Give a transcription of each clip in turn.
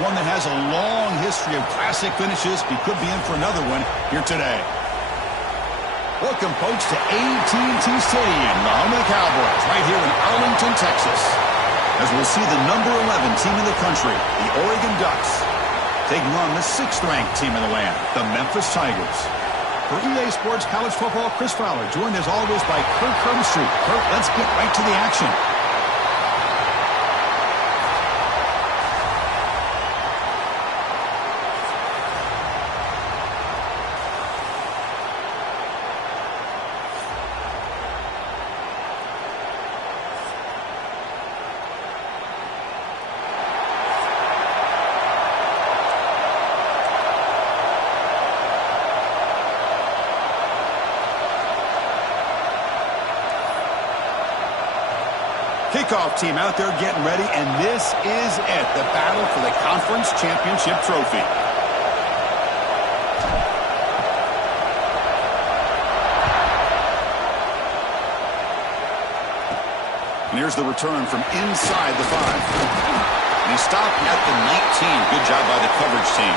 one that has a long history of classic finishes. He could be in for another one here today. Welcome, folks, to AT&T Stadium, the home of the Cowboys, right here in Arlington, Texas. As we'll see the number 11 team in the country, the Oregon Ducks, taking on the 6th-ranked team in the land, the Memphis Tigers. For EA Sports College Football, Chris Fowler, joined as always by Kirk Herbstreit. Kirk, let's get right to the action. Kickoff team out there getting ready, and this is it, the battle for the conference championship trophy. And here's the return from inside the 5. And he stopped at the 19. Good job by the coverage team.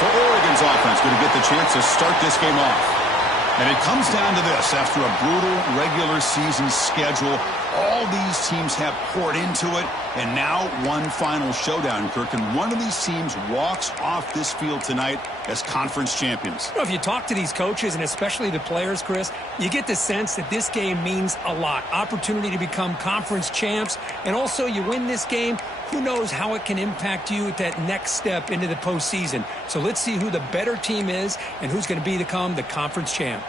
So Oregon's offense going to get the chance to start this game off. And it comes down to this. After a brutal regular season schedule, all these teams have poured into it, and now one final showdown, Kirk. And one of these teams walks off this field tonight as conference champions. Well, if you talk to these coaches, and especially the players, Chris, you get the sense that this game means a lot. Opportunity to become conference champs, and also you win this game, who knows how it can impact you at that next step into the postseason. So let's see who the better team is and who's going to become the conference champ.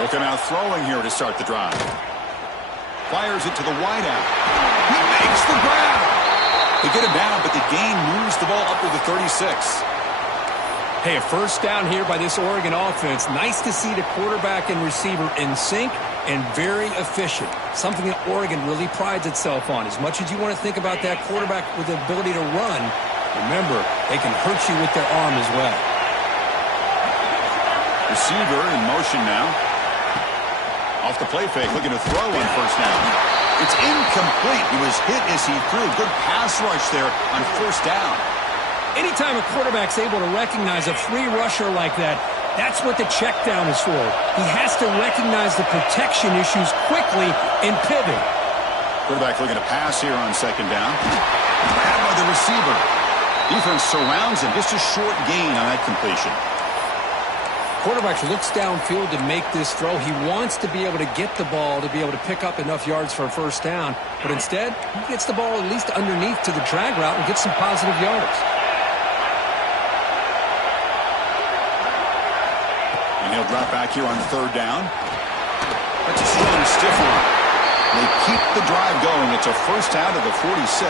Looking out throwing here to start the drive. Fires it to the wideout. He makes the grab. They get him down, but the gain moves the ball up to the 36. Hey, a first down here by this Oregon offense. Nice to see the quarterback and receiver in sync and very efficient. Something that Oregon really prides itself on. As much as you want to think about that quarterback with the ability to run, remember, they can hurt you with their arm as well. Receiver in motion now. Off the play fake, looking to throw on first down. It's incomplete. He was hit as he threw. Good pass rush there on first down. Anytime a quarterback's able to recognize a free rusher like that, that's what the check down is for. He has to recognize the protection issues quickly and pivot. Quarterback looking to pass here on second down. Grabbed by the receiver. Defense surrounds him. Just a short gain on that completion. Quarterback looks downfield to make this throw. He wants to be able to get the ball to be able to pick up enough yards for a first down. But instead, he gets the ball at least underneath to the drag route and gets some positive yards. And he'll drop back here on third down. That's a strong, stiff one. They keep the drive going. It's a first out of the 46.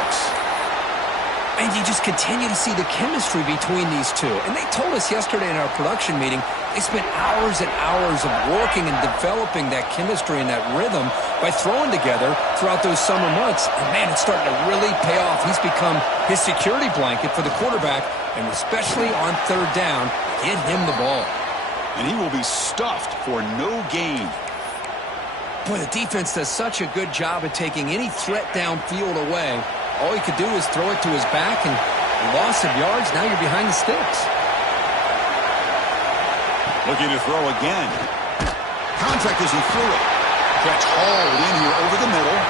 And you just continue to see the chemistry between these two. And they told us yesterday in our production meeting, they spent hours and hours of working and developing that chemistry and that rhythm by throwing together throughout those summer months. And, man, it's starting to really pay off. He's become his security blanket for the quarterback, and especially on third down, get him the ball. And he will be stuffed for no gain. Boy, the defense does such a good job of taking any threat downfield away. All he could do is throw it to his back, and loss of yards, now you're behind the sticks. Looking to throw again. Contact as he threw it. Catch hauled in here over the middle.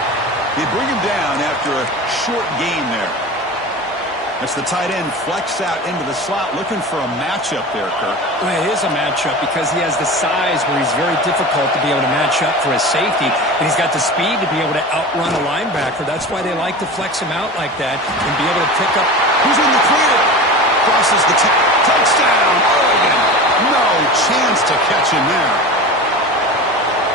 They bring him down after a short gain there. That's the tight end flex out into the slot, looking for a matchup there, Kirk. Well, it is a matchup because he has the size where he's very difficult to be able to match up for his safety, and he's got the speed to be able to outrun a linebacker. That's why they like to flex him out like that and be able to pick up. Who's in the clear? Crosses the touchdown, Oregon. No chance to catch him there.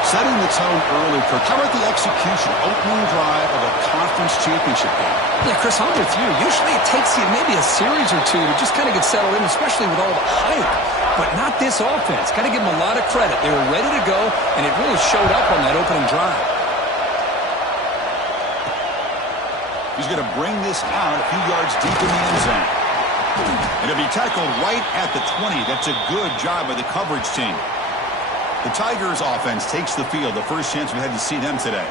Setting the tone early, Kirk. How about the execution, opening drive of a conference championship game? Yeah, Chris, I'm with you. Usually it takes you maybe a series or two to just kind of get settled in, especially with all the hype. But not this offense. Got to give them a lot of credit. They were ready to go, and it really showed up on that opening drive. He's going to bring this out a few yards deep in the end zone. And it'll be tackled right at the 20. That's a good job by the coverage team. The Tigers offense takes the field. The first chance we had to see them today.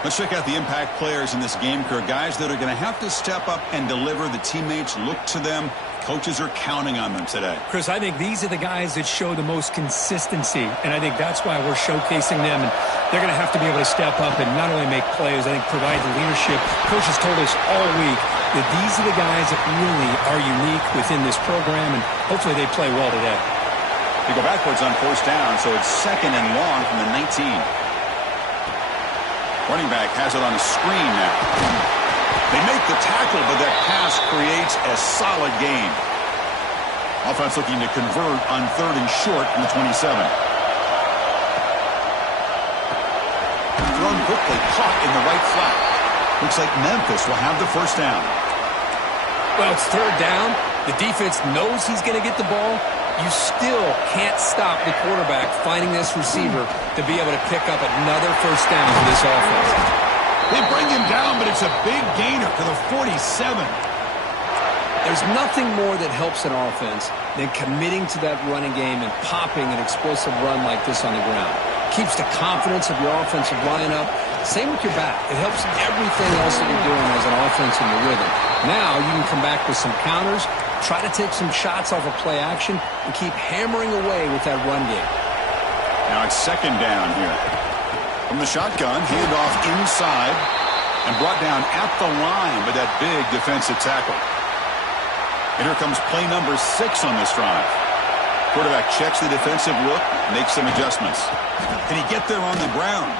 Let's check out the impact players in this game, Kirk. Guys that are going to have to step up and deliver. The teammates look to them. Coaches are counting on them today. Chris, I think these are the guys that show the most consistency, and I think that's why we're showcasing them. And they're going to have to be able to step up and not only make plays, I think provide the leadership. Coach has told us all week that these are the guys that really are unique within this program, and hopefully they play well today. They go backwards on first down, so it's 2nd and long from the 19. Running back has it on a screen now. They make the tackle, but that pass creates a solid gain. Offense looking to convert on 3rd and short from the 27. Thrown quickly, caught in the right flat. Looks like Memphis will have the first down. Well, it's 3rd down. The defense knows he's going to get the ball. You still can't stop the quarterback finding this receiver to be able to pick up another first down for this offense. They bring him down, but it's a big gainer to the 47. There's nothing more that helps an offense than committing to that running game and popping an explosive run like this on the ground. Keeps the confidence of your offensive line up. Same with your back. It helps everything else that you're doing as an offense in the rhythm. Now you can come back with some counters, try to take some shots off of play action, and keep hammering away with that run game. Now it's 2nd down here. From the shotgun, handoff inside, and brought down at the line by that big defensive tackle. And here comes play number 6 on this drive. Quarterback checks the defensive look, makes some adjustments. Can he get there on the ground?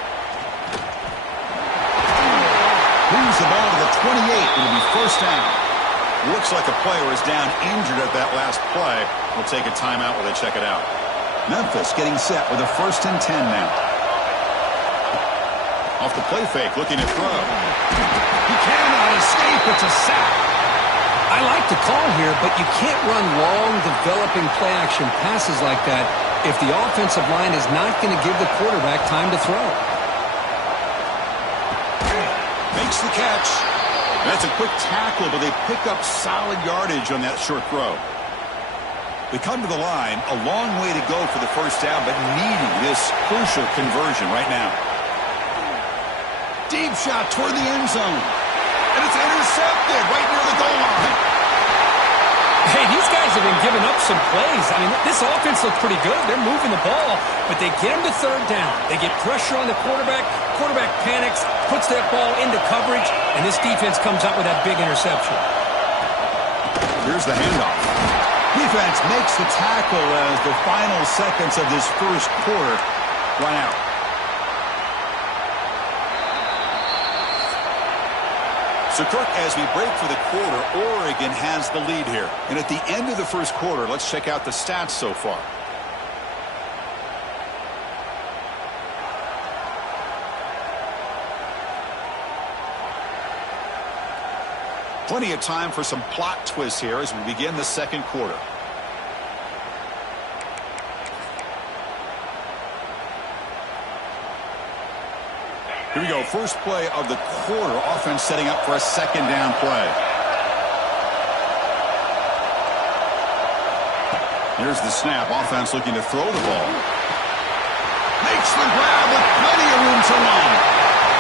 Moves the ball to the 28. It'll be first down. Looks like a player is down injured at that last play. We'll take a timeout while they check it out. Memphis getting set with a 1st and 10 now. Off the play fake, looking to throw. He cannot escape. It's a sack. I like the call here, but you can't run long, developing play-action passes like that if the offensive line is not going to give the quarterback time to throw. Makes the catch. That's a quick tackle, but they pick up solid yardage on that short throw. They come to the line, a long way to go for the first down, but needing this crucial conversion right now. Deep shot toward the end zone. And it's intercepted right near the goal line. Hey, these guys have been giving up some plays. I mean, this offense looks pretty good. They're moving the ball, but they get him to 3rd down. They get pressure on the quarterback. Quarterback panics, puts that ball into coverage, and this defense comes up with that big interception. Here's the handoff. Defense makes the tackle as the final seconds of this first quarter run out. So, Kirk, as we break for the quarter, Oregon has the lead here. And at the end of the first quarter, let's check out the stats so far. Plenty of time for some plot twists here as we begin the second quarter. Here we go. First play of the quarter. Offense setting up for a 2nd down play. Here's the snap. Offense looking to throw the ball. Makes the grab with plenty of room to run.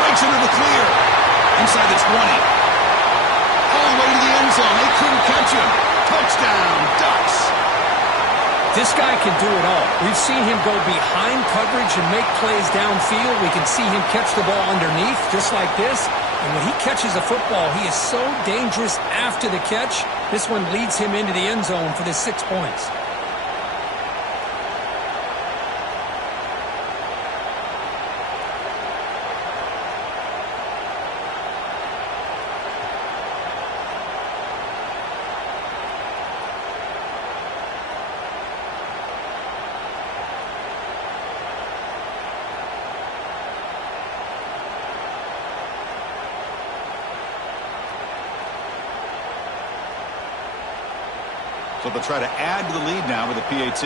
Breaks into the clear. Inside the 20. All the way to the end zone. They couldn't catch him. Touchdown, Ducks. This guy can do it all. We've seen him go behind coverage and make plays downfield. We can see him catch the ball underneath just like this. And when he catches a football, he is so dangerous after the catch. This one leads him into the end zone for the 6 points. So they'll try to add to the lead now with a PAT.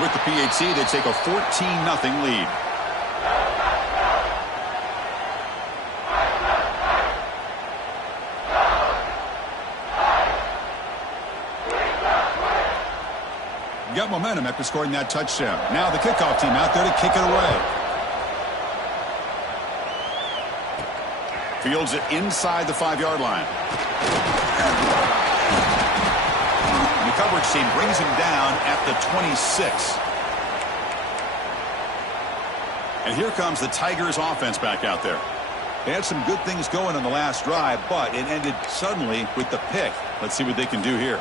With the PAT, they take a 14-0 lead. momentum after scoring that touchdown. Now the kickoff team out there to kick it away. Fields it inside the 5-yard line. And the coverage team brings him down at the 26. And here comes the Tigers offense back out there. They had some good things going on the last drive, but it ended suddenly with the pick. Let's see what they can do here.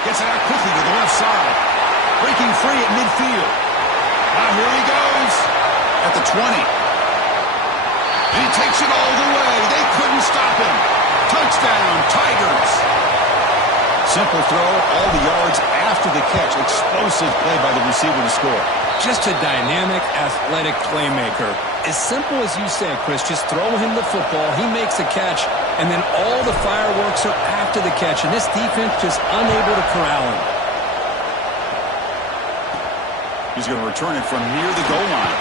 Gets it out quickly to the left side. Breaking free at midfield. Now here he goes at the 20. And he takes it all the way. They couldn't stop him. Touchdown, Tigers. Simple throw, all the yards after the catch. Explosive play by the receiver to score. Just a dynamic, athletic playmaker. As simple as you said, Chris, just throw him the football. He makes a catch, and then all the fireworks are after the catch. And this defense just unable to corral him. He's going to return it from near the goal line.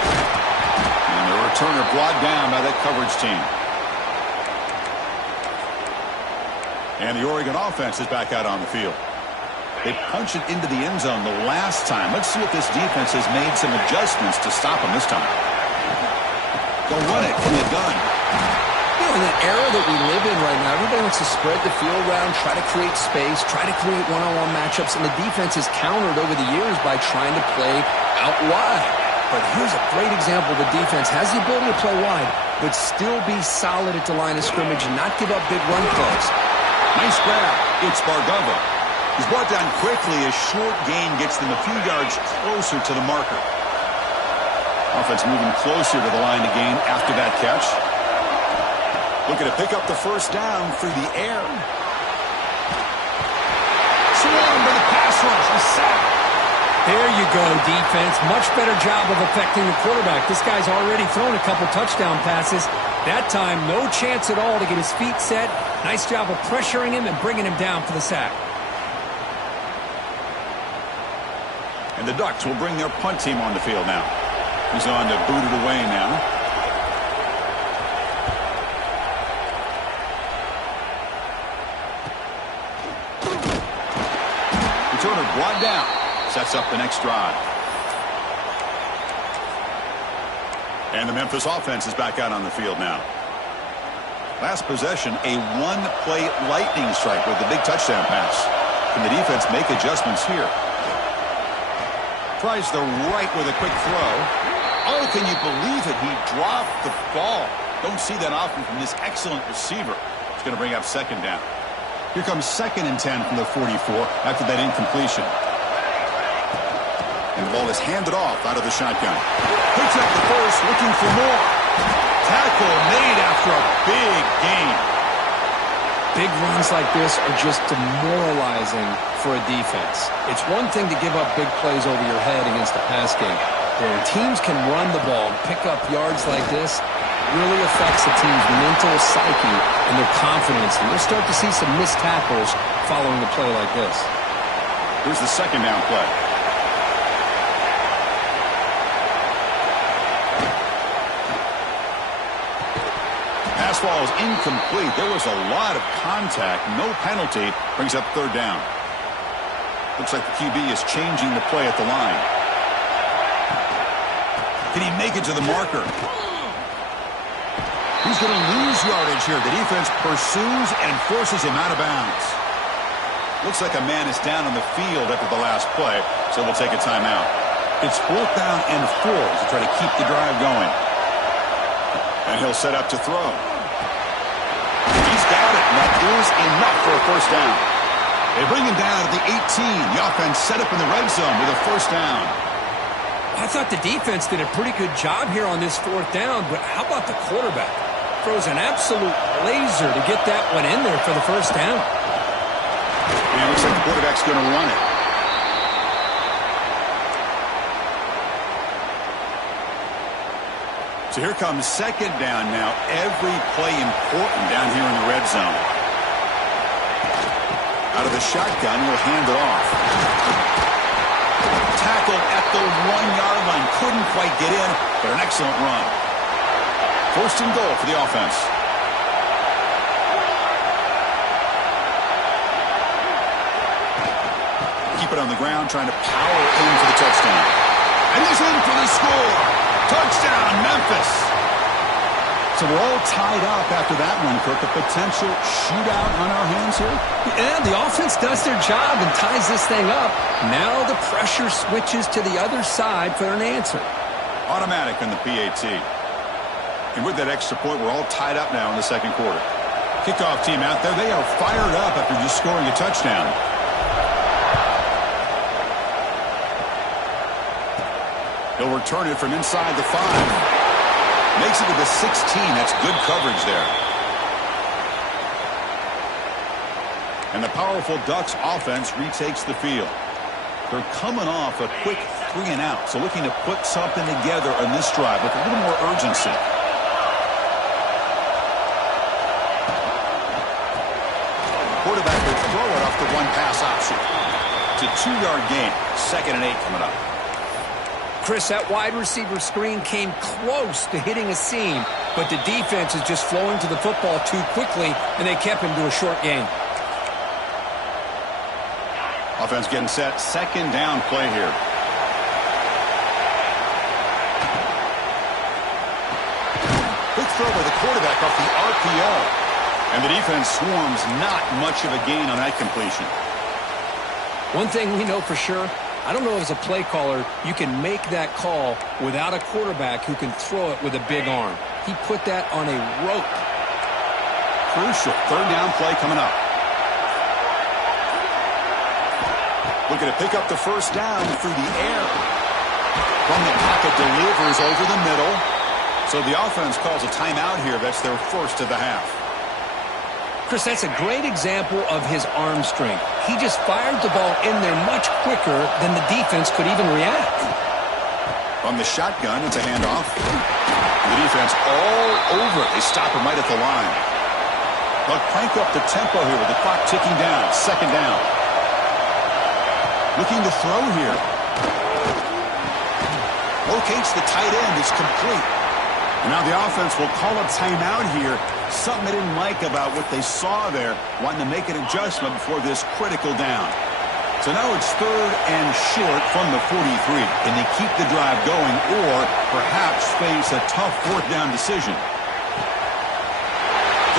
And the returner brought down by that coverage team. And the Oregon offense is back out on the field. They punched it into the end zone the last time. Let's see if this defense has made some adjustments to stop them this time. Go run it from the gun. You know, in the era that we live in right now, everybody wants to spread the field around, try to create space, try to create one-on-one matchups, and the defense has countered over the years by trying to play out wide. But here's a great example. The defense has the ability to play wide, but still be solid at the line of scrimmage and not give up big run plays. Nice grab. It's Bargava. He's brought down quickly. A short gain gets them a few yards closer to the marker. Offense moving closer to the line to gain after that catch. Looking to pick up the first down through the air. Swarmed by the pass rush. A sack. There you go, defense. Much better job of affecting the quarterback. This guy's already thrown a couple touchdown passes. That time, no chance at all to get his feet set. Nice job of pressuring him and bringing him down for the sack. And the Ducks will bring their punt team on the field now. He's on to boot it away now. Returner brought down. Sets up the next drive. And the Memphis offense is back out on the field now. Last possession, a one-play lightning strike with the big touchdown pass. Can the defense make adjustments here? Tries the right with a quick throw. Oh, can you believe it? He dropped the ball. Don't see that often from this excellent receiver. It's going to bring up second down. Here comes 2nd and 10 from the 44 after that incompletion. And the ball is handed off out of the shotgun. Picks up the first, looking for more. Tackle made after a big gain. Big runs like this are just demoralizing for a defense. It's one thing to give up big plays over your head against the pass game. But when teams can run the ball and pick up yards like this, it really affects the team's mental psyche and their confidence. And we'll start to see some missed tackles following a play like this. Here's the second down play. Pass ball is incomplete. There was a lot of contact. No penalty. Brings up third down. Looks like the QB is changing the play at the line. Can he make it to the marker? He's going to lose yardage here. The defense pursues and forces him out of bounds. Looks like a man is down on the field after the last play, so we'll take a timeout. It's 4th down and 4 to try to keep the drive going. And he'll set up to throw. He's got it, and that is enough for a first down. They bring him down at the 18. The offense set up in the red zone with a first down. I thought the defense did a pretty good job here on this 4th down, but how about the quarterback? Throws an absolute laser to get that one in there for the first down. And it looks like the quarterback's going to run it. So here comes 2nd down now. Every play important down here in the red zone. Out of the shotgun, he'll hand it off. tackled at the 1-yard line. Couldn't quite get in, but an excellent run. First and goal for the offense. Keep it on the ground, trying to power in for the touchdown. And he's in for the score. Touchdown, Memphis. So we're all tied up after that one, Kirk. A potential shootout on our hands here? Yeah, the offense does their job and ties this thing up. Now the pressure switches to the other side for an answer. Automatic on the PAT. And with that extra point, we're all tied up now in the second quarter. Kickoff team out there. They are fired up after just scoring a touchdown. He'll return it from inside the 5. Makes it to the 16. That's good coverage there. And the powerful Ducks offense retakes the field. They're coming off a quick 3-and-out, so looking to put something together on this drive with a little more urgency. Quarterback will throw it off the one-pass option. It's a 2-yard gain. 2nd and 8 coming up. Chris, that wide receiver screen came close to hitting a seam, but the defense is just flowing to the football too quickly, and they kept him to a short gain. Offense getting set. 2nd down play here. Quick throw by the quarterback off the RPO. And the defense swarms. Not much of a gain on that completion. One thing we know for sure, I don't know as a play caller, you can make that call without a quarterback who can throw it with a big arm. He put that on a rope. Crucial 3rd down play coming up. Looking to pick up the first down through the air. From the pocket, delivers over the middle. So the offense calls a timeout here. That's their first of the half. Chris, that's a great example of his arm strength. He just fired the ball in there much quicker than the defense could even react. From the shotgun, it's a handoff. The defense all over it. They stop him right at the line. They'll crank up the tempo here with the clock ticking down. 2nd down. Looking to throw here. Locates the tight end. It's complete. And now the offense will call a timeout here. Something they didn't like about what they saw there. Wanting to make an adjustment before this critical down. So now it's 3rd and short from the 43. Can they keep the drive going or perhaps face a tough 4th down decision?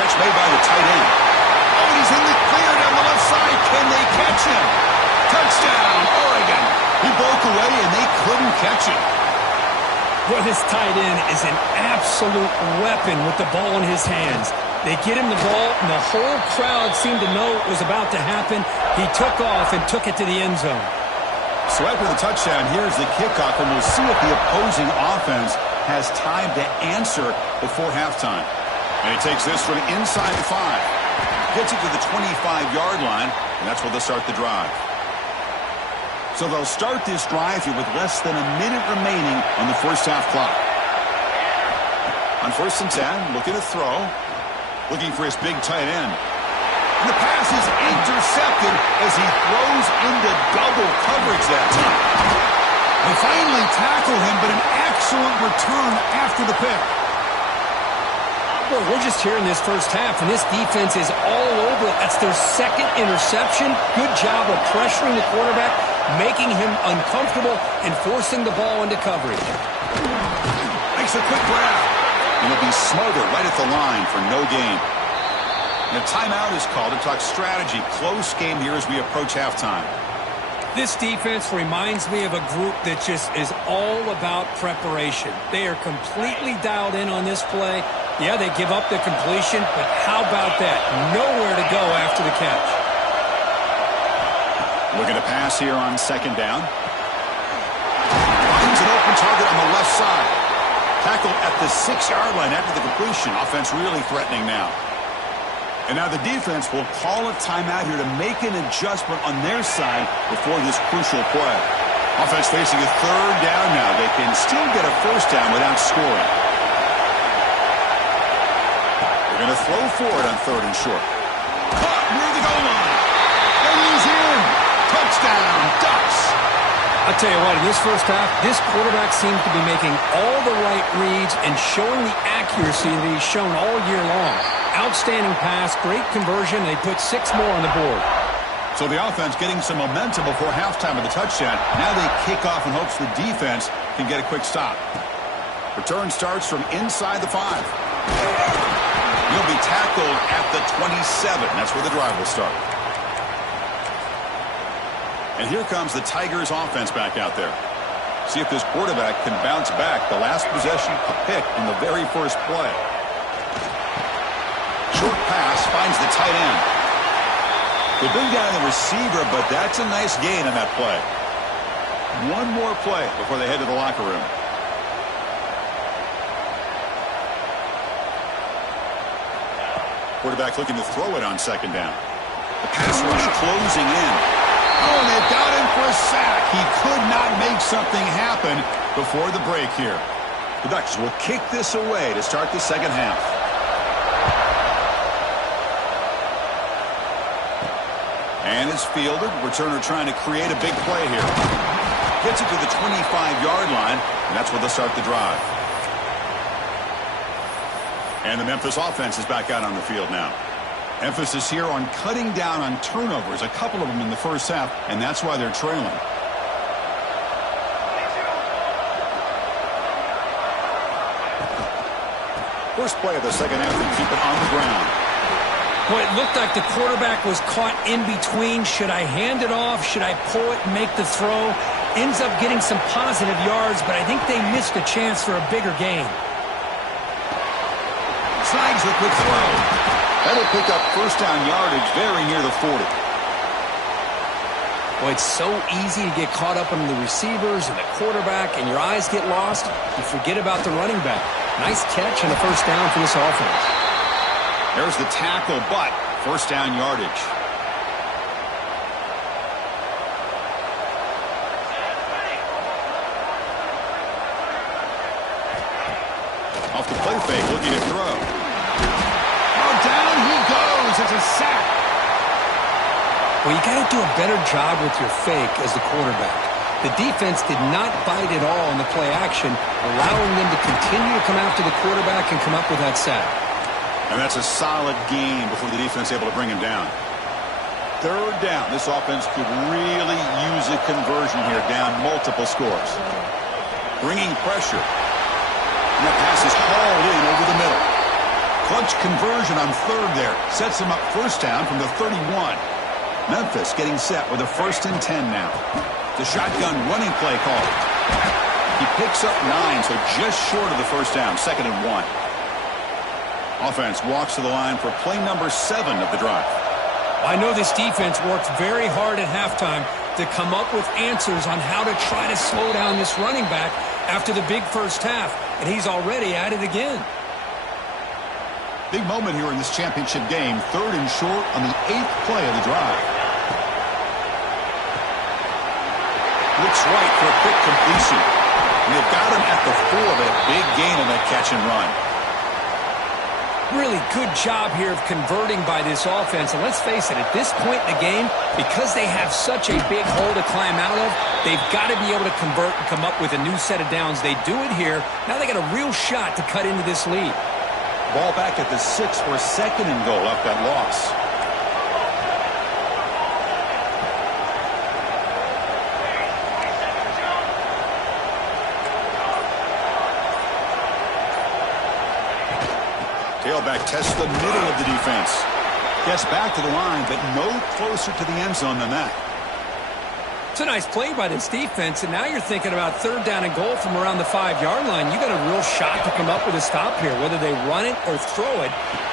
Catch made by the tight end. Oh, and he's in the clear down the left side. Can they catch him? Touchdown, Oregon. He broke away and they couldn't catch him. Boy, this tight end is an absolute weapon with the ball in his hands. They get him the ball, and the whole crowd seemed to know it was about to happen. He took off and took it to the end zone. So after the touchdown, here's the kickoff, and we'll see if the opposing offense has time to answer before halftime. And he takes this from inside the 5. Gets it to the 25-yard line, and that's where they'll start the drive. So they'll start this drive here with less than a minute remaining on the first half clock. On 1st and 10, looking to throw. Looking for his big tight end. And the pass is intercepted as he throws into double coverage that time. They finally tackle him, but an excellent return after the pick. Well, we're just here in this first half, and this defense is all over it. That's their 2nd interception. Good job of pressuring the quarterback, making him uncomfortable, and forcing the ball into coverage. Makes a quick grab. And he'll be smothered right at the line for no gain. And a timeout is called to talk strategy. Close game here as we approach halftime. This defense reminds me of a group that just is all about preparation. They are completely dialed in on this play. Yeah, they give up the completion, but how about that? Nowhere to go after the catch. Looking to pass here on 2nd down. Finds an open target on the left side. Tackle at the 6-yard line after the completion. Offense really threatening now. And now the defense will call a timeout here to make an adjustment on their side before this crucial play. Offense facing a 3rd down now. They can still get a first down without scoring. They're going to throw for it on 3rd and short. Caught near the goal line. And he's in. Touchdown, Ducks. I'll tell you what, in this first half, this quarterback seems to be making all the right reads and showing the accuracy that he's shown all year long. Outstanding pass, great conversion. They put 6 more on the board. So the offense getting some momentum before halftime of the touchdown. Now they kick off in hopes the defense can get a quick stop. Return starts from inside the 5. He'll be tackled at the 27. That's where the drive will start. And here comes the Tigers offense back out there. See if this quarterback can bounce back. The last possession, a pick in the very first play. Short pass finds the tight end. They bring down the receiver, but that's a nice gain on that play. One more play before they head to the locker room. Quarterback looking to throw it on second down. The pass rush closing in. Oh, and they've got him for a sack. He could not make something happen before the break here. The Ducks will kick this away to start the second half. And it's fielded. Returner trying to create a big play here. Gets it to the 25-yard line, and that's where they'll start the drive. And the Memphis offense is back out on the field now. Emphasis here on cutting down on turnovers, a couple of them in the first half, and that's why they're trailing. First play of the second half, they keep it on the ground. Well, it looked like the quarterback was caught in between. Should I hand it off? Should I pull it and make the throw? Ends up getting some positive yards, but I think they missed a chance for a bigger gain. Snags the quick throw. That'll pick up first down yardage very near the 40. Well, it's so easy to get caught up in the receivers and the quarterback, and your eyes get lost. You forget about the running back. Nice catch and a first down for this offense. There's the tackle, but first down yardage. Off the play fake, looking to throw. Oh, down he goes. It's a sack. Well, you got to do a better job with your fake as the quarterback. The defense did not bite at all in the play action, allowing them to continue to come after the quarterback and come up with that sack. And that's a solid gain before the defense able to bring him down. Third down. This offense could really use a conversion here, down multiple scores. Bringing pressure. And that pass is hauled in over the middle. Clutch conversion on third there. Sets him up first down from the 31. Memphis getting set with a 1st and 10 now. The shotgun running play called. He picks up 9, so just short of the first down. 2nd and 1. Offense walks to the line for play number 7 of the drive. I know this defense worked very hard at halftime to come up with answers on how to try to slow down this running back after the big first half, and he's already at it again. Big moment here in this championship game. 3rd and short on the 8th play of the drive. Looks right for a quick completion. And they've got him at the 4, but a big gain on that catch and run. Really good job here of converting by this offense. And let's face it, at this point in the game, because they have such a big hole to climb out of, they've got to be able to convert and come up with a new set of downs. They do it here. Now they got a real shot to cut into this lead. Ball back at the 6 for a 2nd and goal off that loss. Tailback tests the middle of the defense. Gets back to the line, but no closer to the end zone than that. It's a nice play by this defense, and now you're thinking about 3rd down and goal from around the 5-yard line. You got a real shot to come up with a stop here. Whether they run it or throw it,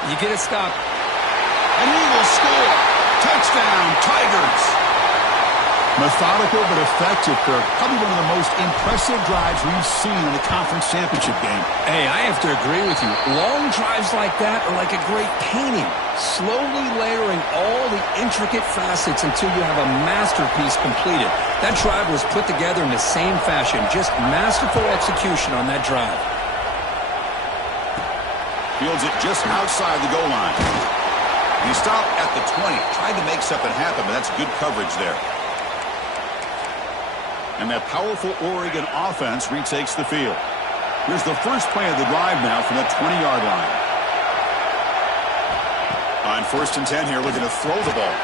you get a stop. And he will score. Touchdown, Tigers. Methodical but effective, Kirk. Probably one of the most impressive drives we've seen in the conference championship game. Hey, I have to agree with you. Long drives like that are like a great painting. Slowly layering all the intricate facets until you have a masterpiece completed. That drive was put together in the same fashion. Just masterful execution on that drive. Fields it just outside the goal line. He stopped at the 20. Tried to make something happen, but that's good coverage there. And that powerful Oregon offense retakes the field. Here's the first play of the drive now from the 20-yard line. On 1st and 10 here, looking to throw the ball.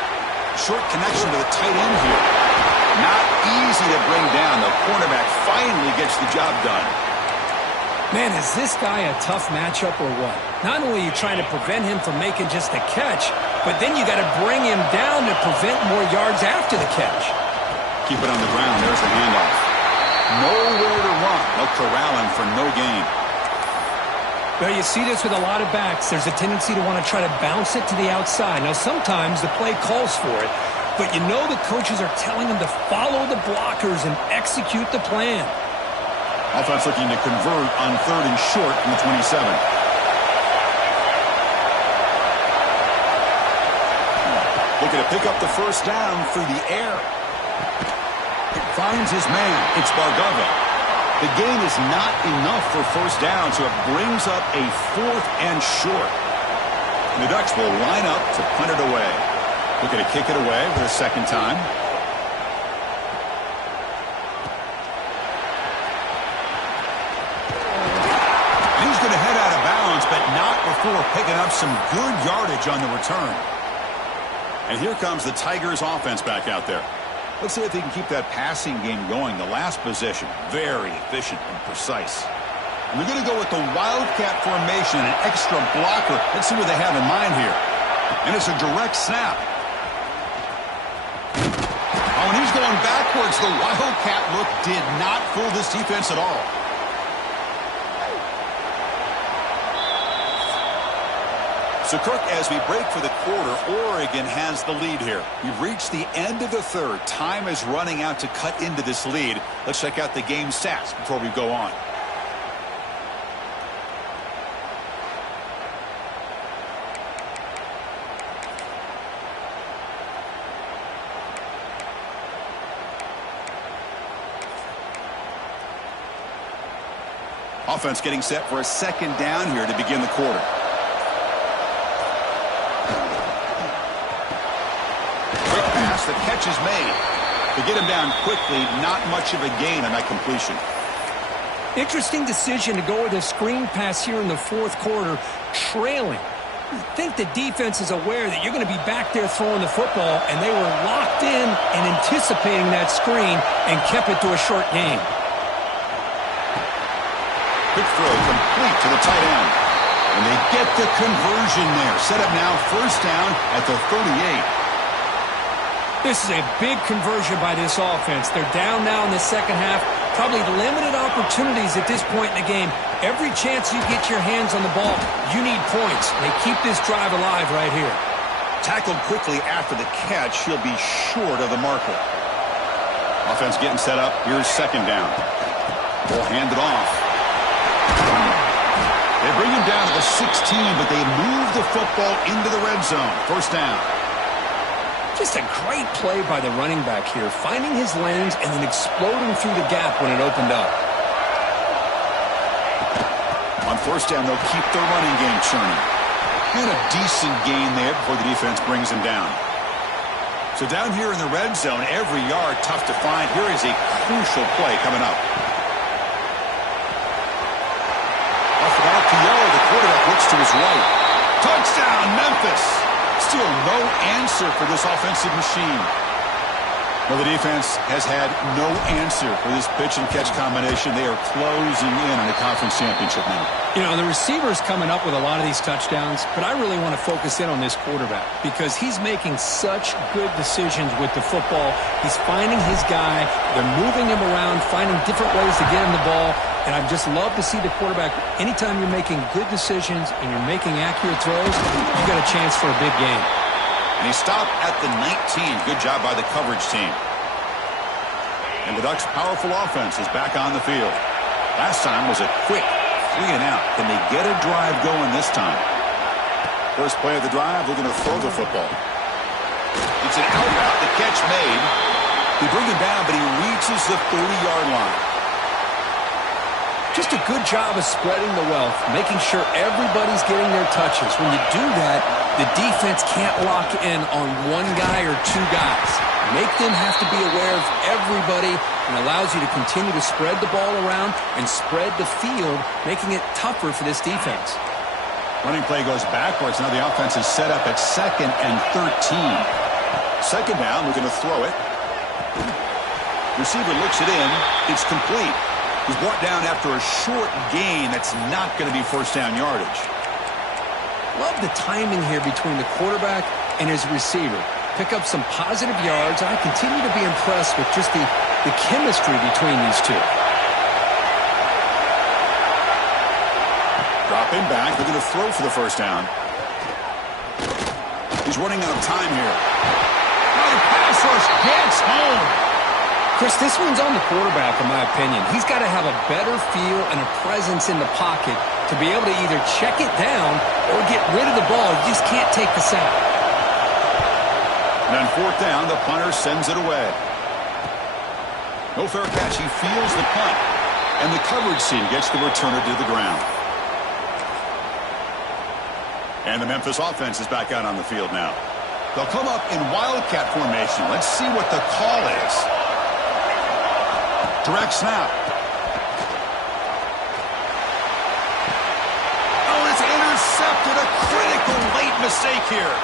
Short connection to the tight end here. Not easy to bring down. The cornerback finally gets the job done. Man, is this guy a tough matchup or what? Not only are you trying to prevent him from making just a catch, but then you got to bring him down to prevent more yards after the catch. Keep it on the ground. There's the handoff. Nowhere to run. They'll corral him for no gain. Well, you see this with a lot of backs. There's a tendency to want to try to bounce it to the outside. Now, sometimes the play calls for it, but you know the coaches are telling them to follow the blockers and execute the plan. Offense looking to convert on 3rd and short from the 27. Looking to pick up the first down through the air. It finds his man. It's Bargava. The gain is not enough for first down, so it brings up a 4th and short. And the Ducks will line up to punt it away. Looking to kick it away for the second time. He's going to head out of bounds, but not before picking up some good yardage on the return. And here comes the Tigers offense back out there. Let's see if they can keep that passing game going. The last possession, very efficient and precise. And they're going to go with the Wildcat formation, an extra blocker. Let's see what they have in mind here. And it's a direct snap. Oh, and he's going backwards. The Wildcat look did not fool this defense at all. So, Kirk, as we break for the quarter, Oregon has the lead here. We've reached the end of the 3rd. Time is running out to cut into this lead. Let's check out the game stats before we go on. Offense getting set for a 2nd down here to begin the quarter. The catch is made. To get him down quickly, not much of a gain on that completion. Interesting decision to go with a screen pass here in the 4th quarter, trailing. I think the defense is aware that you're going to be back there throwing the football, and they were locked in and anticipating that screen and kept it to a short gain. Quick throw complete to the tight end. And they get the conversion there. Set up now 1st down at the 38. This is a big conversion by this offense. They're down now in the 2nd half. Probably limited opportunities at this point in the game. Every chance you get your hands on the ball, you need points. They keep this drive alive right here. Tackled quickly after the catch. He'll be short of the marker. Offense getting set up. Here's 2nd down. They'll hand it off. They bring him down to the 16, but they move the football into the red zone. 1st down. Just a great play by the running back here, finding his lanes and then exploding through the gap when it opened up. On 1st down, they'll keep their running game churning. And a decent gain there before the defense brings him down. So down here in the red zone, every yard tough to find. Here is a crucial play coming up. Off the back to Yellow, the quarterback looks to his right. Touchdown, Memphis! Still no answer for this offensive machine. Well, the defense has had no answer for this pitch and catch combination. They are closing in on the conference championship now. You know, the receiver's coming up with a lot of these touchdowns, but I really want to focus in on this quarterback because he's making such good decisions with the football. He's finding his guy. They're moving him around, finding different ways to get him the ball. And I just love to see the quarterback. Anytime you're making good decisions and you're making accurate throws, you got a chance for a big game. And he stopped at the 19. Good job by the coverage team. And the Ducks' powerful offense is back on the field. Last time was a quick 3 and out. Can they get a drive going this time? First play of the drive, looking to throw the football. It's an out route. The catch made. They bring him down, but he reaches the 30-yard line. Just a good job of spreading the wealth, making sure everybody's getting their touches. When you do that, the defense can't lock in on one guy or two guys. Make them have to be aware of everybody, and allows you to continue to spread the ball around and spread the field, making it tougher for this defense. Running play goes backwards. Now the offense is set up at 2nd and 13. Second down, we're going to throw it. Receiver looks it in. It's complete. He's brought down after a short gain. That's not going to be first down yardage. Love the timing here between the quarterback and his receiver. Pick up some positive yards. I continue to be impressed with just the chemistry between these two. Dropping back. They're going to throw for the first down. He's running out of time here. Now the pass rush gets home. Chris, this one's on the quarterback, in my opinion. He's got to have a better feel and a presence in the pocket to be able to either check it down or get rid of the ball. You just can't take the sack. And on fourth down, the punter sends it away. No fair catch. He feels the punt. And the coverage team gets the returner to the ground. And the Memphis offense is back out on the field now. They'll come up in wildcat formation. Let's see what the call is. Direct snap. Oh, it's intercepted. A critical late mistake here.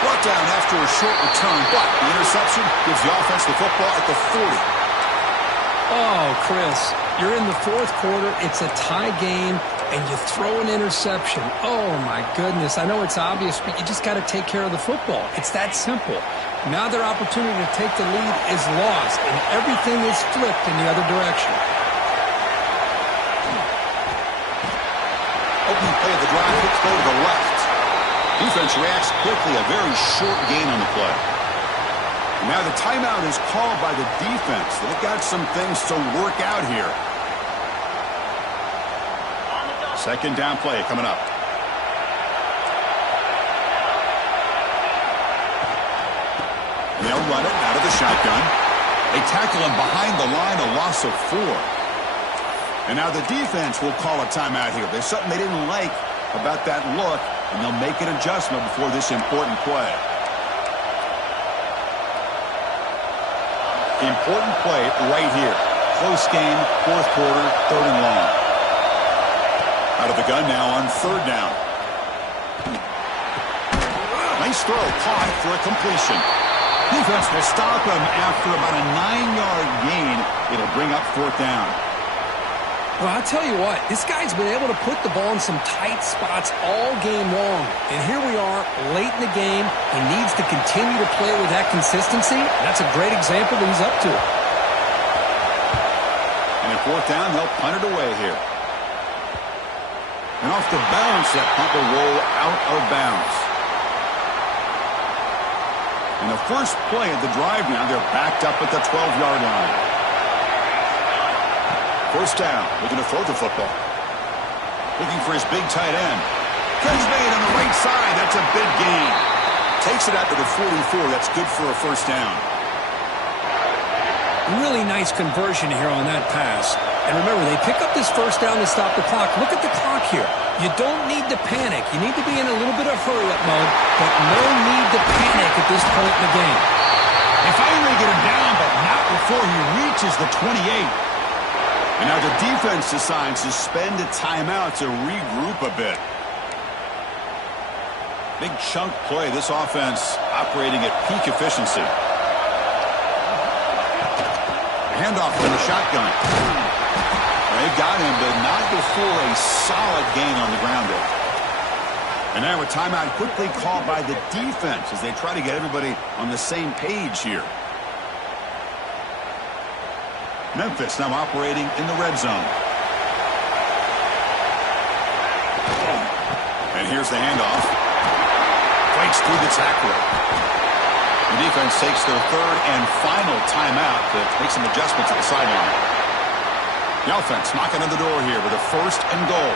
Brought down after a short return, but the interception gives the offense the football at the 40. Oh, Chris, you're in the fourth quarter. It's a tie game, and you throw an interception. Oh, my goodness. I know it's obvious, but you just got to take care of the football. It's that simple. Now their opportunity to take the lead is lost, and everything is flipped in the other direction. Opening play of the drive, hits throw to the left. Defense reacts quickly, a very short gain on the play. And now the timeout is called by the defense. They've got some things to work out here. Second down play coming up. And they'll run it out of the shotgun. They tackle him behind the line, a loss of 4. And now the defense will call a timeout here. There's something they didn't like about that look, and they'll make an adjustment before this important play. Important play right here. Close game, fourth quarter, 3rd and long. Out of the gun now on 3rd down. Nice throw, caught for a completion. Defense will stop him after about a 9-yard gain. It'll bring up 4th down. Well, I'll tell you what, this guy's been able to put the ball in some tight spots all game long. And here we are, late in the game. He needs to continue to play with that consistency. That's a great example that he's up to. And at 4th down, they'll punt it away here. And off the bounce, that punt will roll out of bounds. And the first play of the drive now, they're backed up at the 12-yard line. First down, looking to throw the football. Looking for his big tight end. Catch made on the right side. That's a big gain. Takes it out to the 44. That's good for a first down. Really nice conversion here on that pass. And remember, they pick up this first down to stop the clock. Look at the clock here. You don't need to panic. You need to be in a little bit of hurry-up mode, but no need to panic at this point in the game. They finally get him down, but not before he reaches the 28. And now the defense decides to spend a timeout to regroup a bit. Big chunk play. This offense operating at peak efficiency. Handoff in the shotgun. They got him, but not before a solid gain on the ground there. And now a timeout quickly called by the defense as they try to get everybody on the same page here. Memphis now operating in the red zone. And here's the handoff. Breaks through the tackler. The defense takes their 3rd and final timeout to make some adjustments at the sideline. The offense knocking on the door here with a 1st and goal.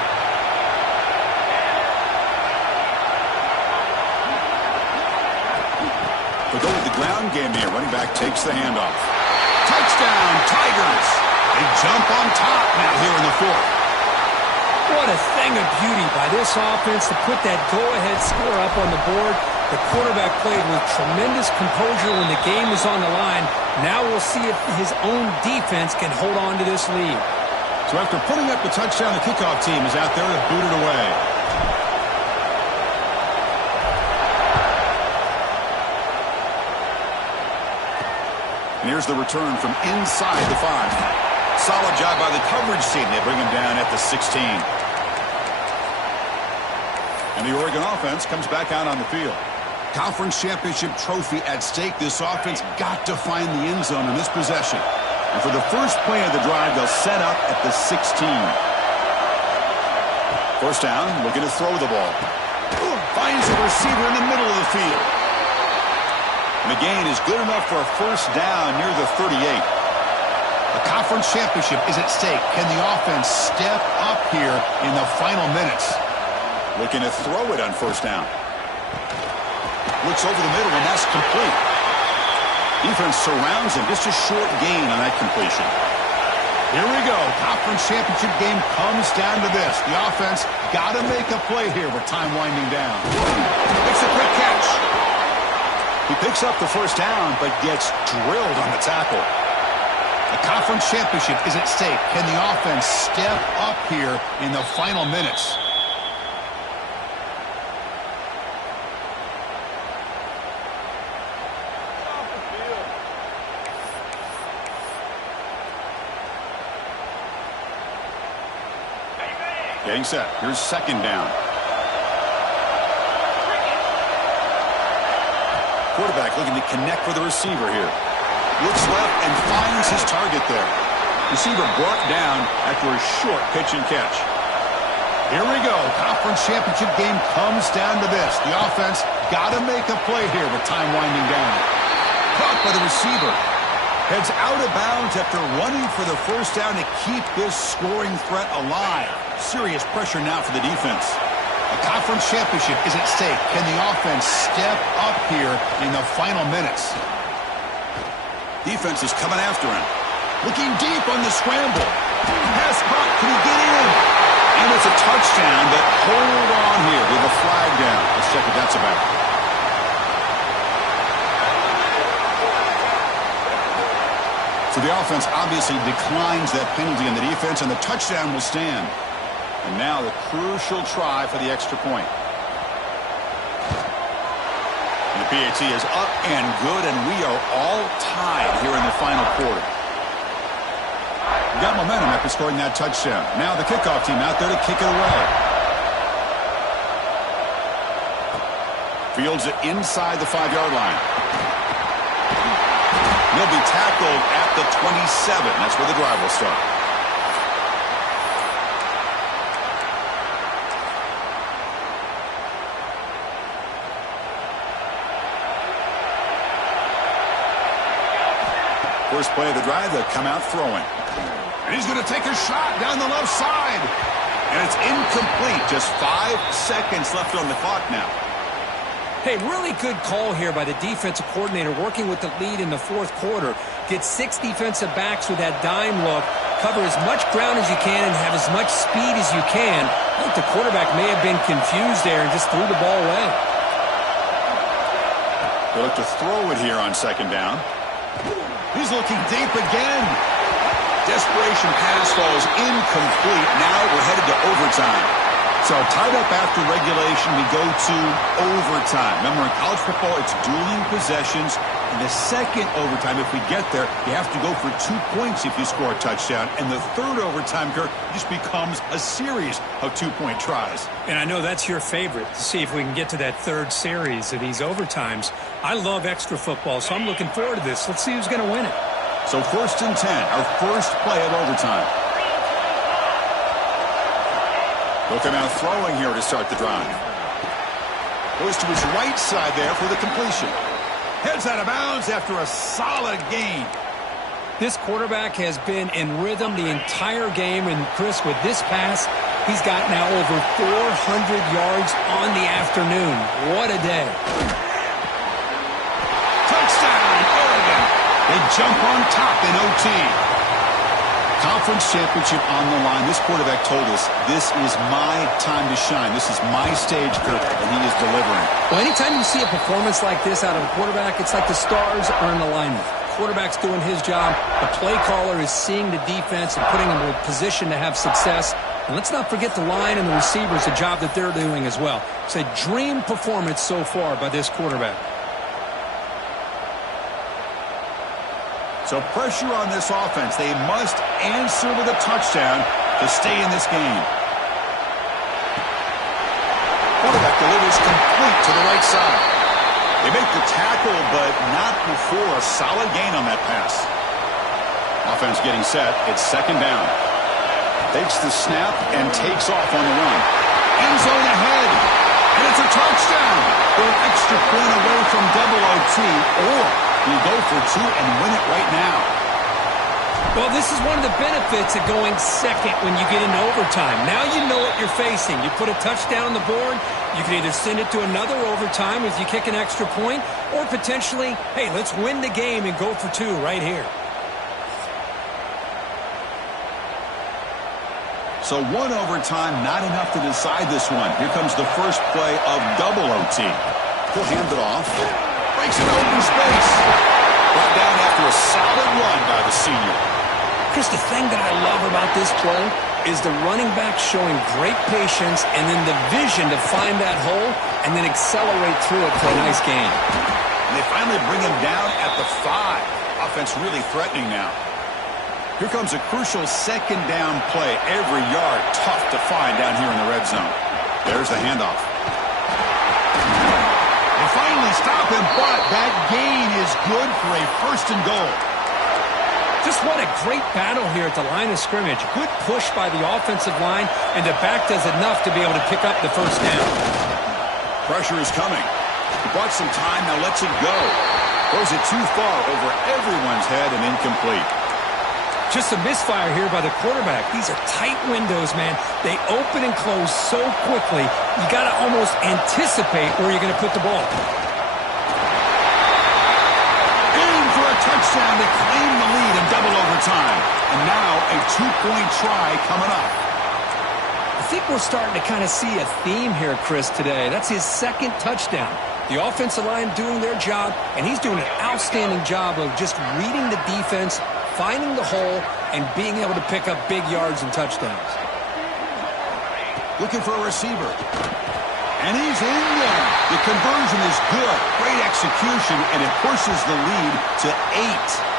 They go with the ground game here. Running back takes the handoff. Touchdown, Tigers! They jump on top now here in the fourth. What a thing of beauty by this offense to put that go-ahead score up on the board. The quarterback played with tremendous composure when the game was on the line. Now we'll see if his own defense can hold on to this lead. So after putting up the touchdown, the kickoff team is out there to boot it away. And here's the return from inside the 5. Solid job by the coverage team. They bring him down at the 16. And the Oregon offense comes back out on the field. Conference championship trophy at stake. This offense got to find the end zone in this possession. And for the first play of the drive, they'll set up at the 16. First down, looking to throw the ball. Finds a receiver in the middle of the field. And the gain is good enough for a first down near the 38. The conference championship is at stake. Can the offense step up here in the final minutes? Looking to throw it on first down. Looks over the middle, and that's complete. Defense surrounds him. Just a short gain on that completion. Here we go. Conference championship game comes down to this. The offense got to make a play here with time winding down. Makes a quick catch. He picks up the first down, but gets drilled on the tackle. The conference championship is at stake. Can the offense step up here in the final minutes? Getting set. Here's second down. Quarterback looking to connect with the receiver here. Looks left and finds his target there. Receiver brought down after a short pitch and catch. Here we go. Conference championship game comes down to this. The offense got to make a play here with time winding down. Caught by the receiver. Heads out of bounds after running for the first down to keep this scoring threat alive. Serious pressure now for the defense. A conference championship is at stake. Can the offense step up here in the final minutes? Defense is coming after him. Looking deep on the scramble. Pass caught. Can he get in? And it's a touchdown, but hold on here with a flag down. Let's check what that's about. So the offense obviously declines that penalty in the defense, and the touchdown will stand. And now the crucial try for the extra point. And the PAT is up and good, and we are all tied here in the final quarter. We got momentum after scoring that touchdown. Now the kickoff team out there to kick it away. Fields it inside the 5-yard line. He'll be tackled at the 27. That's where the drive will start. First play of the drive, they'll come out throwing. And he's going to take a shot down the left side. And it's incomplete. Just 5 seconds left on the clock now. Hey, really good call here by the defensive coordinator working with the lead in the fourth quarter. Get 6 defensive backs with that dime look. Cover as much ground as you can and have as much speed as you can. I think the quarterback may have been confused there and just threw the ball away. They'll look to throw it here on second down. He's looking deep again. Desperation pass falls incomplete. Now we're headed to overtime. So tied up after regulation, we go to overtime. Remember, in college football, it's dueling possessions. In the second overtime, if we get there, you have to go for 2 points if you score a touchdown. And the third overtime, Kirk, just becomes a series of 2-point tries. And I know that's your favorite, to see if we can get to that third series of these overtimes. I love extra football, so I'm looking forward to this. Let's see who's going to win it. So 1st and 10, our first play of overtime. He'll come out throwing here to start the drive. Goes to his right side there for the completion. Heads out of bounds after a solid gain. This quarterback has been in rhythm the entire game, and Chris, with this pass, he's got now over 400 yards on the afternoon. What a day. Touchdown, Oregon. They jump on top in OT. Conference championship on the line. This quarterback told us, this is my time to shine. This is my stage, Kirk, and he is delivering. Well, anytime you see a performance like this out of a quarterback, it's like the stars are in alignment. Quarterback's doing his job. The play caller is seeing the defense and putting them in a position to have success. And let's not forget the line and the receivers, the job that they're doing as well. It's a dream performance so far by this quarterback. So pressure on this offense. They must answer with a touchdown to stay in this game. Quarterback delivers complete to the right side. They make the tackle, but not before a solid gain on that pass. Offense getting set. It's second down. Takes the snap and takes off on the run. End zone ahead. And it's a touchdown. They're an extra point away from double OT, or you go for two and win it right now. Well, this is one of the benefits of going second when you get into overtime. Now you know what you're facing. You put a touchdown on the board, you can either send it to another overtime if you kick an extra point, or potentially, hey, let's win the game and go for two right here. So one overtime, not enough to decide this one. Here comes the first play of double OT. He'll hand it off. Breaks an open space. Brought down after a solid run by the senior. Chris, the thing that I love about this play is the running back showing great patience and then the vision to find that hole and then accelerate through it for a nice gain. And they finally bring him down at the 5. Offense really threatening now. Here comes a crucial second down play. Every yard tough to find down here in the red zone. There's the handoff. They finally stop him, but that gain is good for a first and goal. Just what a great battle here at the line of scrimmage. Good push by the offensive line, and the back does enough to be able to pick up the first down. Pressure is coming. He bought some time, now lets it go. Throws it too far over everyone's head and incomplete. Just a misfire here by the quarterback. These are tight windows, man. They open and close so quickly, you got to almost anticipate where you're going to put the ball. In for a touchdown to claim the lead in double overtime. And now a two-point try coming up. I think we're starting to kind of see a theme here, Chris, today. That's his second touchdown. The offensive line doing their job, and he's doing an outstanding job of just reading the defense, finding the hole, and being able to pick up big yards and touchdowns. Looking for a receiver. And he's in there. The conversion is good. Great execution, and it pushes the lead to 8.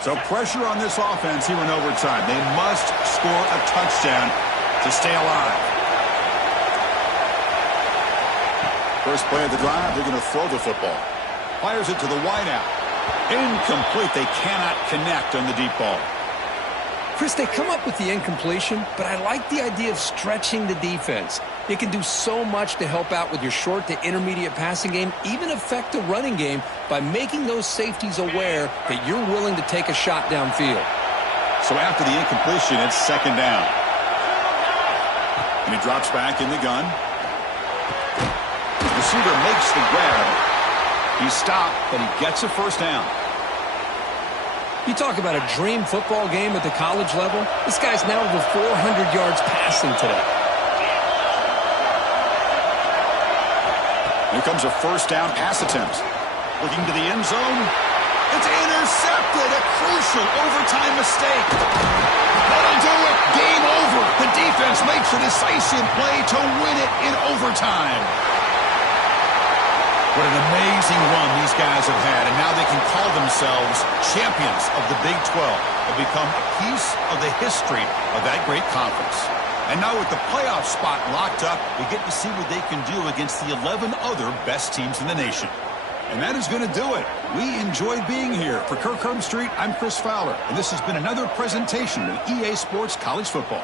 So pressure on this offense here in overtime. They must score a touchdown to stay alive. First play of the drive, they're going to throw the football. Fires it to the wideout. Incomplete. They cannot connect on the deep ball. Chris, they come up with the incompletion, but I like the idea of stretching the defense. It can do so much to help out with your short to intermediate passing game, even affect the running game by making those safeties aware that you're willing to take a shot downfield. So after the incompletion, it's second down. And he drops back in the gun. The receiver makes the grab. He's stopped, but he gets a first down. You talk about a dream football game at the college level. This guy's now over 400 yards passing today. Here comes a first down pass attempt. Looking to the end zone. It's intercepted. A crucial overtime mistake. That'll do it. Game over. The defense makes a decisive play to win it in overtime. What an amazing run these guys have had, and now they can call themselves champions of the Big 12 and become a piece of the history of that great conference. And now with the playoff spot locked up, we get to see what they can do against the 11 other best teams in the nation. And that is going to do it. We enjoyed being here. For Kirk Herbstreit, I'm Chris Fowler, and this has been another presentation of EA Sports College Football.